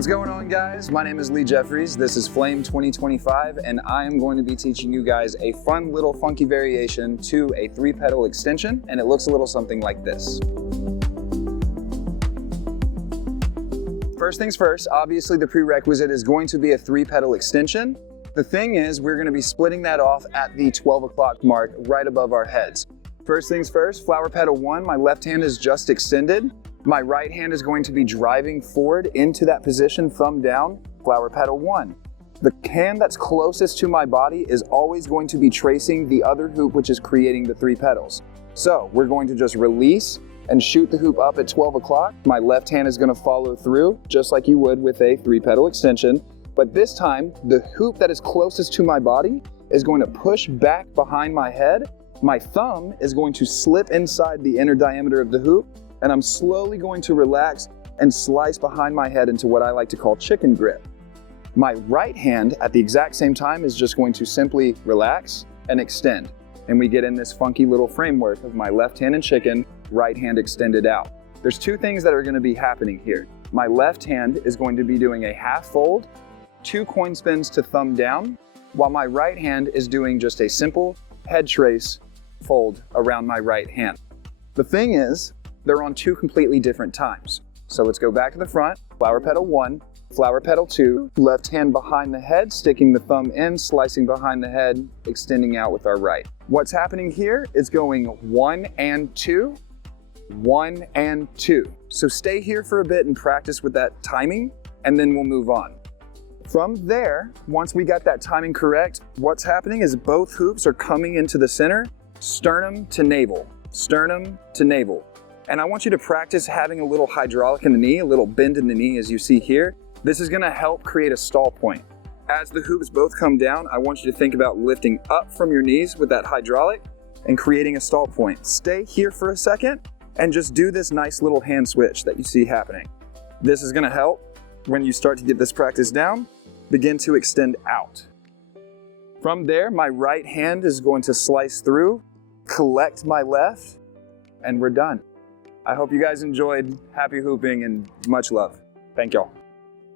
What's going on, guys? My name is Jeffries. This is Flame 2025, and I am going to be teaching you guys a fun little funky variation to a 3-pedal extension, and it looks a little something like this. First things first, obviously the prerequisite is going to be a 3-pedal extension. The thing is, we're going to be splitting that off at the 12 o'clock mark right above our heads. First things first, flower pedal 1, my left hand is just extended. My right hand is going to be driving forward into that position, thumb down, flower pedal 1. The hand that's closest to my body is always going to be tracing the other hoop, which is creating the 3 pedals. So we're going to just release and shoot the hoop up at 12 o'clock. My left hand is going to follow through, just like you would with a 3-pedal extension. But this time, the hoop that is closest to my body is going to push back behind my head. My thumb is going to slip inside the inner diameter of the hoop, and I'm slowly going to relax and slice behind my head into what I like to call chicken grip. My right hand at the exact same time is just going to simply relax and extend. And we get in this funky little framework of my left hand and chicken, right hand extended out. There's 2 things that are going to be happening here. My left hand is going to be doing a half fold, 2 coin spins to thumb down, while my right hand is doing just a simple head trace fold around my right hand. The thing is, they're on 2 completely different times. So let's go back to the front, flower pedal 1, flower pedal 2, left hand behind the head, sticking the thumb in, slicing behind the head, extending out with our right. What's happening here is going 1 and 2, 1 and 2. So stay here for a bit and practice with that timing, and then we'll move on. From there, once we got that timing correct, what's happening is both hoops are coming into the center, sternum to navel, sternum to navel. And I want you to practice having a little hydraulic in the knee, a little bend in the knee as you see here. This is going to help create a stall point. As the hoops both come down, I want you to think about lifting up from your knees with that hydraulic and creating a stall point. Stay here for a second and just do this nice little hand switch that you see happening. This is going to help when you start to get this practice down, begin to extend out. From there, my right hand is going to slice through, collect my left, and we're done. I hope you guys enjoyed. Happy hooping and much love. Thank y'all.